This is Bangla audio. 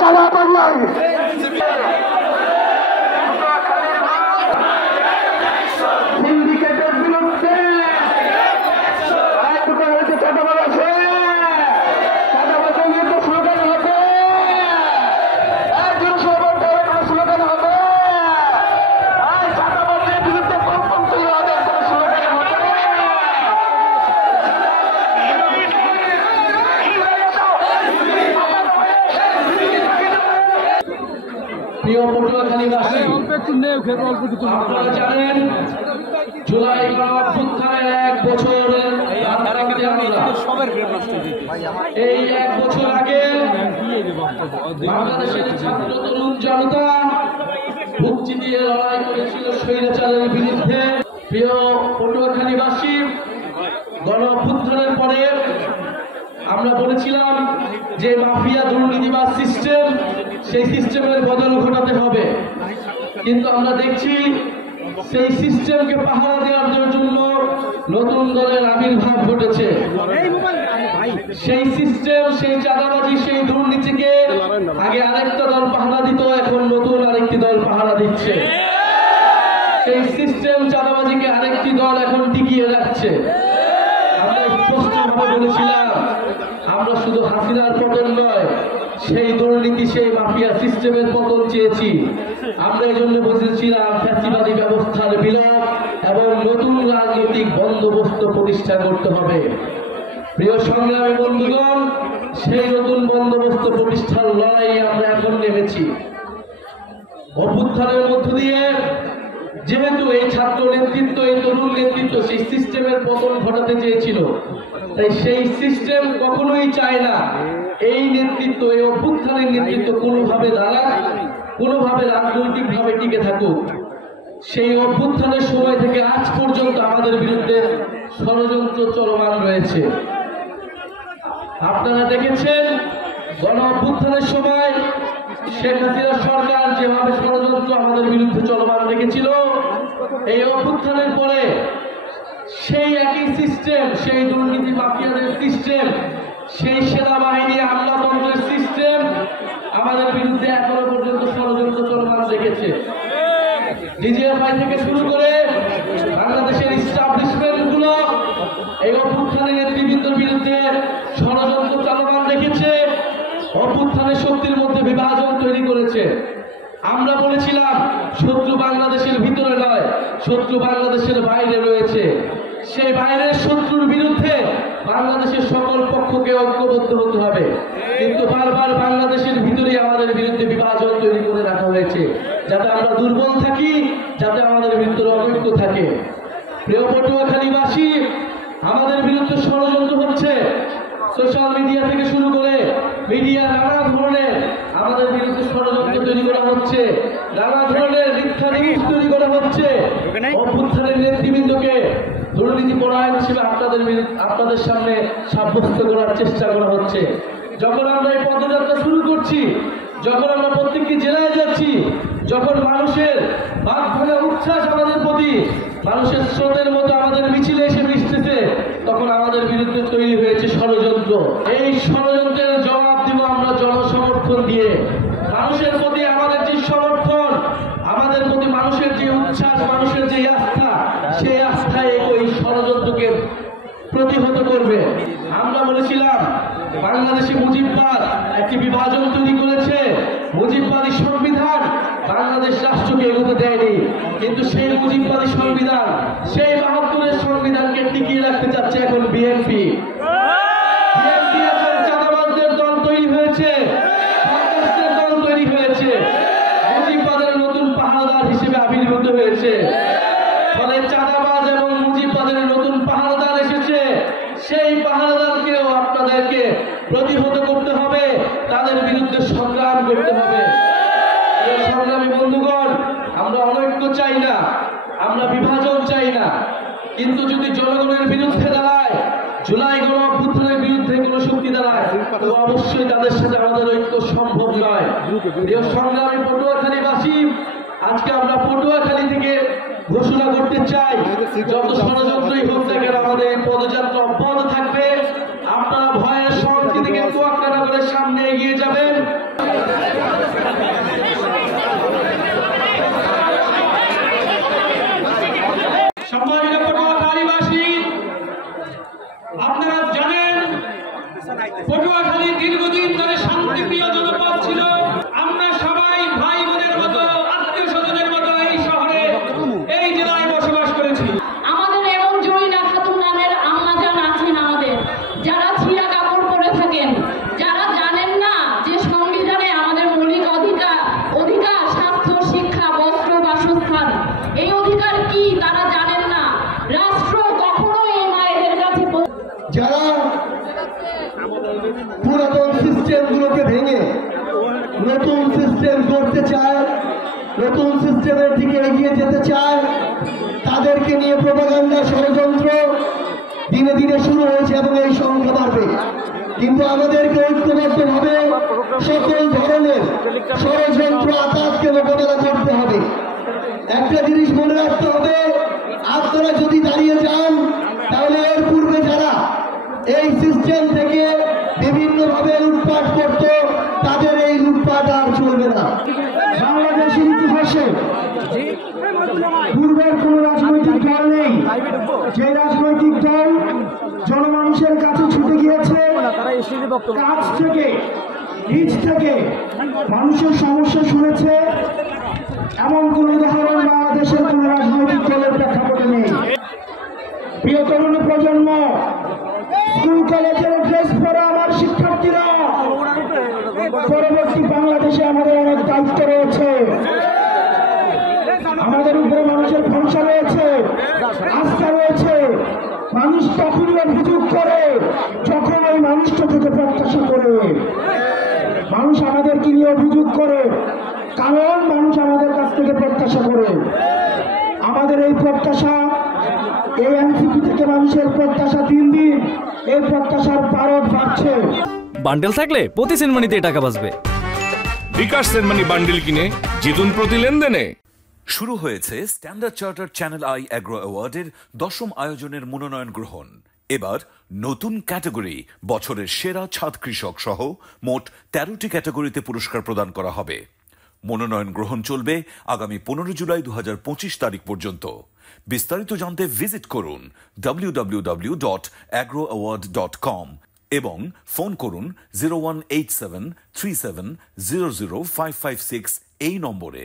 সারা বাংলায় সিন্ডিকেটের বিরুদ্ধে চাঁদাবাজ আছে, চাঁদাবাজের বিরুদ্ধে স্লোগান হবে, স্লোগান হবে, চাঁদাবাজের বিরুদ্ধে কর্মসূচি হবে, স্লোগান হবে। প্রিয় পটুয়াখালীবাসী, আপনারা জানেন জুলাই গণঅভ্যুত্থানের 1 বছর এই 1 বছর আগে বাংলাদেশের ছাত্র তরুণ জনতা বুকচি দিয়ে লড়াই করেছিল স্বৈরাচারের বিরুদ্ধে। প্রিয় পটুয়াখালীবাসী, গণঅভ্যুত্থানের পরে আমরা বলেছিলাম যে মাফিয়া দুর্নীতিবাজ সিস্টেম, সেই সিস্টেমের বদল ঘটাতে হবে, কিন্তু আমরা দেখছি সেই সিস্টেমকে পাহারা দেওয়ার জন্য নতুন দলের আবির্ভাব ঘটেছে। সেই সিস্টেম, সেই চাঁদাবাজি, সেই দুর্নীতিকে আগে আরেকটা দল পাহারা দিত, এখন নতুন আরেকটি দল পাহারা দিচ্ছে। সেই সিস্টেম চাঁদাবাজিকে আরেকটি দল এখন টিকিয়ে রাখছে। আমরা স্পষ্টভাবে বলেছিলাম আমরা শুধু হাসিনার পতন নয়, সেই দুর্নীতি, সেই মাফিয়া সিস্টেমের পতন চেয়েছি। আমরা এই জন্য বলেছিলাম ফ্যাসিবাদী ব্যবস্থার বিলোপ এবং নতুন রাজনৈতিক বন্দোবস্ত প্রতিষ্ঠা করতে হবে। প্রিয় সংগ্রামী বন্ধুগণ, সেই নতুন বন্দোবস্ত প্রতিষ্ঠার লড়াই আমরা এখন নেমেছি। অভ্যুত্থানের মধ্য দিয়ে যেহেতু এই ছাত্র নেতৃত্ব, এই তরুণ নেতৃত্ব সেই সিস্টেমের পতন ঘটাতে চেয়েছিল, তাই সেই সিস্টেম কখনোই চায় না এই নেতৃত্ব, এই অভ্যুত্থানের নেতৃত্ব কোনোভাবে দাঁড়াক, কোনোভাবে রাজনৈতিকভাবে টিকে থাকুক। সেই অভ্যুত্থানের সময় থেকে আজ পর্যন্ত আমাদের বিরুদ্ধে ষড়যন্ত্র চলমান রয়েছে। আপনারা দেখেছেন গণ অভ্যুত্থানের সময় শেখ হাসিনা সরকার যেভাবে ষড়যন্ত্র আমাদের বিরুদ্ধে চলমান রেখেছিল, এই অভ্যুত্থানের পরে সেই একই সিস্টেম, সেই দুর্নীতি মাফিয়াদের সিস্টেম, সেই সেনাবাহিনী আমলাতন্ত্রের সিস্টেম আমাদের বিরুদ্ধে এখনো পর্যন্ত ষড়যন্ত্র চলমান রেখেছে। ডিজিএফআই থেকে শুরু করে বাংলাদেশের ইস্টাবলিশমেন্ট গুলো এই অভ্যুত্থানের নেতৃবৃন্দের বিরুদ্ধে ষড়যন্ত্র চলমান রেখেছে, অভ্যুত্থানের শক্তির মধ্যে বিভাজন তৈরি করেছে। আমরা বলেছিলাম শত্রু বাংলাদেশের ভিতরে নয়, শত্রু বাংলাদেশের বাইরে রয়েছে। সেই বাইরের শত্রুর বিরুদ্ধে বাংলাদেশের সকল পক্ষকে ঐক্যবদ্ধ হতে হবে, কিন্তু বারবার বাংলাদেশের ভিতরে আমাদের বিরুদ্ধে বিভাজন তৈরি করে রাখা হয়েছে, যাতে আমরা দুর্বল থাকি, যাতে আমাদের ভিতরে অনৈক্য থাকে। প্রিয় পটুয়াখালীবাসী, আমাদের বিরুদ্ধে ষড়যন্ত্র হচ্ছে সোশ্যাল মিডিয়া থেকে শুরু করে মিডিয়া, নানা ধরনের আমাদের বিরুদ্ধে ষড়যন্ত্র তৈরি করা হচ্ছে, নানা ধরনের মিথ্যা নিউজ তৈরি করা হচ্ছে। অভ্যুত্থানের নেতৃবৃন্দকে দুর্নীতি পরায়ণ হিসেবে আপনাদের সামনে সাব্যস্ত করার চেষ্টা করা হচ্ছে। যখন আমরা এই পদযাত্রা শুরু করছি, যখন আমরা প্রত্যেকটি জেলায় যাচ্ছি, যখন মানুষের বাক ভাঙা উচ্ছ্বাস আমাদের প্রতি, মানুষের স্রোতের মতো আমাদের মিছিলে এসে মিশতেছে, তখন আমাদের বিরুদ্ধে তৈরি হয়েছে ষড়যন্ত্র। এই ষড়যন্ত্রের জবাব দিব আমরা জনসমর্থন দিয়ে। মানুষের প্রতি আমাদের যে সমর্থন, আমাদের প্রতি মানুষের যে উচ্ছ্বাস, মানুষের যে আস্থা, সেই আস্থায় ওই ষড়যন্ত্রকে প্রতিহত করবে। আমরা বলেছিলাম বাংলাদেশে মুজিববাদ একটি বিভাজন তৈরি করেছে, মুজিববাদী সংবিধান বাংলাদেশ রাষ্ট্রকে এগোতে দেয়নি, কিন্তু সেই মুজিববাদী সংবিধান, সেই ৭২-এর সংবিধানকে টিকিয়ে রাখতে চাচ্ছে এখন বিএনপি। বিএনপি এখন চাঁদাবাজদের দল তৈরি হয়েছে, সন্ত্রাসীদের দল তৈরি হয়েছে, মুজিববাদের নতুন পাহারাদার হিসেবে আবির্ভূত হয়েছে। ফলে চাঁদাবাজ এবং মুজিববাদের নতুন পাহারাদার এসেছে, সেই পাহারাদারকেও আপনাদেরকে প্রতিহত করতে হবে, তাদের বিরুদ্ধে সংগ্রাম করতে হবে। সংগ্রামী বন্ধুগণ, আমরা অনৈক্য চাই না, আমরা বিভাজন চাই না, কিন্তু যদি জনগণের বিরুদ্ধে দাঁড়ায়, জুলাই গণঅভ্যুত্থানের বিরুদ্ধে কোনো শক্তি দাঁড়ায়, তো অবশ্যই তাদের সাথে আমাদের ঐক্য সম্ভব নয়। প্রিয় সংগ্রামী পটুয়াখালীবাসী, আজকে আমরা পটুয়াখালী থেকে ঘোষণা করতে চাই, যত ষড়যন্ত্রই হোক না কেন আমাদের এই পদযাত্রা অব্যাহত থাকবে। আপনারা ভয়ের সংস্কৃতিকে তোয়াক্কা না করে সামনে এগিয়ে যাবেন। নতুন সিস্টেমের দিকে এগিয়ে যেতে চায়, তাদেরকে নিয়ে প্রোপাগান্ডা ষড়যন্ত্র দিনে দিনে শুরু হয়েছে এবং এই সংখ্যা বাড়বে। কিন্তু আমাদেরকে ঐক্যবদ্ধভাবে সকল ধরনের ষড়যন্ত্র আঘাতকে মোকাবেলা করতে হবে। একটা জিনিস মনে রাখতে হবে, আপনারা যদি দাঁড়িয়ে যান তাহলে এর পূর্বে যারা এই সিস্টেম থেকে বিভিন্নভাবে লুটপাট করত, তাদের এই লুটপাট আর চলবে না। বাংলাদেশের ইতিহাসে পূর্বের কোন রাজনৈতিক দল নেই যে রাজনৈতিক দল জনমানুষের কাছে ছুটে গিয়েছে, কাছ থেকে নিজ থেকে মানুষের সমস্যা শুনেছে, এমন কোন উদাহরণ বাংলাদেশের কোন রাজনৈতিক দলের প্রেক্ষাপটে নেই। প্রিয় তরুণ প্রজন্ম, স্কুল কলেজের ড্রেস পরা আমার শিক্ষার্থীরা, পরবর্তী বাংলাদেশে আমাদের অনেক দায়িত্ব রয়েছে। আমাদের উপরে মানুষের ভরসা রয়েছে, আস্থা রয়েছে। মানুষ তখনই অভিযোগ করে যখন ওই মানুষটা থেকে প্রত্যাশা করে। মানুষ আমাদেরকে নিয়ে অভিযোগ করে কারণ মানুষ আমাদের কাছ থেকে প্রত্যাশা করে। আমাদের এই প্রত্যাশা, এই এনসিপি থেকে মানুষের প্রত্যাশা দিন দিন এই প্রত্যাশার পারদ বাড়ছে। বান্ডেল থাকলে প্রতি সেনমানিতে টাকা বাঁচবে। বিকাশ সেনমানি বান্ডেল কিনে জিতুন প্রতি লেনদেনে। শুরু হয়েছে standard charter channel I agro অ্যাওয়ার্ডের 10ম আয়োজনের মনোনয়ন গ্রহণ। এবার নতুন ক্যাটাগরি বছরের সেরা ছাদ কৃষক সহ মোট 13টি ক্যাটাগরিতে পুরস্কার প্রদান করা হবে। মনোনয়ন গ্রহণ চলবে আগামী 15 জুলাই 2025 তারিখ পর্যন্ত। বিস্তারিত জানতে ভিজিট করুন www.agroaward.com এবং ফোন করুন 018737000556 এই নম্বরে।